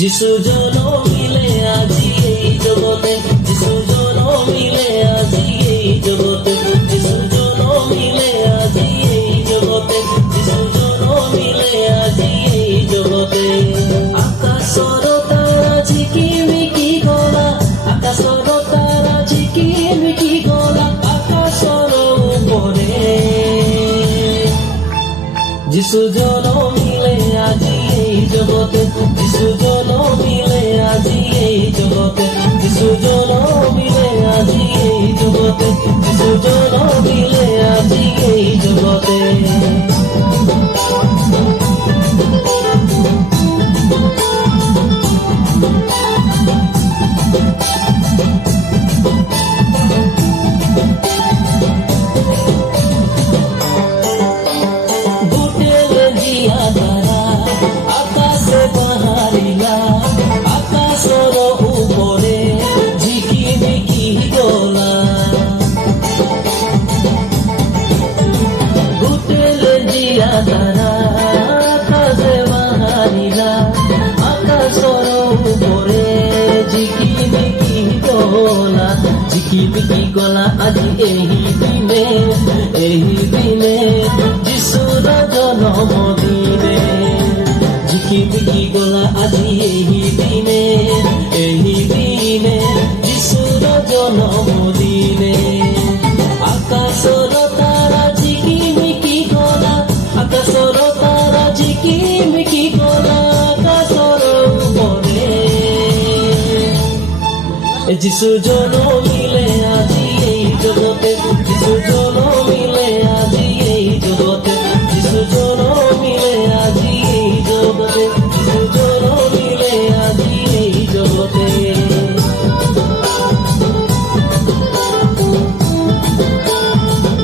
যিশু জনমিলে আজি এই জগতে, যিশু জনমিলে আজি এই জগতে, যিশু জনমিলে আজি এই জগতে, যিশু জনমিলে আজি এই জগতে। আকাশৰ তাৰা ঝিকিমিকি গলা, আকাশৰ তাৰা ঝিকিমিকি গলা, আকাশৰ ওপৰে যিশু জনমিলে আজি এই জগতে, যিশু জনমিলে আজি এই জগতে, যিশু জনমিলে আজি এই জগতে, যিশু জনমিলে আজি এই জগতে। তারা কাজে বাহারিলা আকাশর উপরে ঝিকিমিকি গলা, ঝিকিমিকি গলা আজি এই দিনে যিশুর জন্মদিনে, ঝিকিমিকি গলা আজি এই দিনে যিশুর জন্মদিনে। আকাশর তারা ঝিকিমিকি গলা, আকাশর তারা ঝিকিমিকি গলা, আকাশর উপরে যিশু জনমিলে আজি এই জগতে, যিশু জনমিলে আজি এই জগতে, যিশু জনমিলে আজি এই জগতে, যিশু জনমিলে আজি এই জগতে।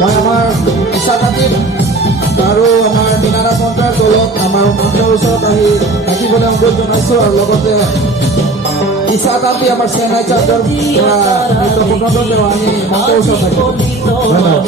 মই আমাৰ ইচ্ছাকাতিত আৰু আমাৰ মিনাৰা মন্ত্ৰাৰ দলত আমাৰ মন্ত্ৰৰ ওচৰত আহি থাকিবলৈ অনুৰোধ জনাইছোঁ, আৰু লগতে ইচ্ছাকান্তি আমাৰ চেন্নাই চাৰ্চৰ পৰা নৃত্য প্ৰদৰ্শন আমি মন্ত্ৰৰ ওচৰত থাকিম। ধন্যবাদ।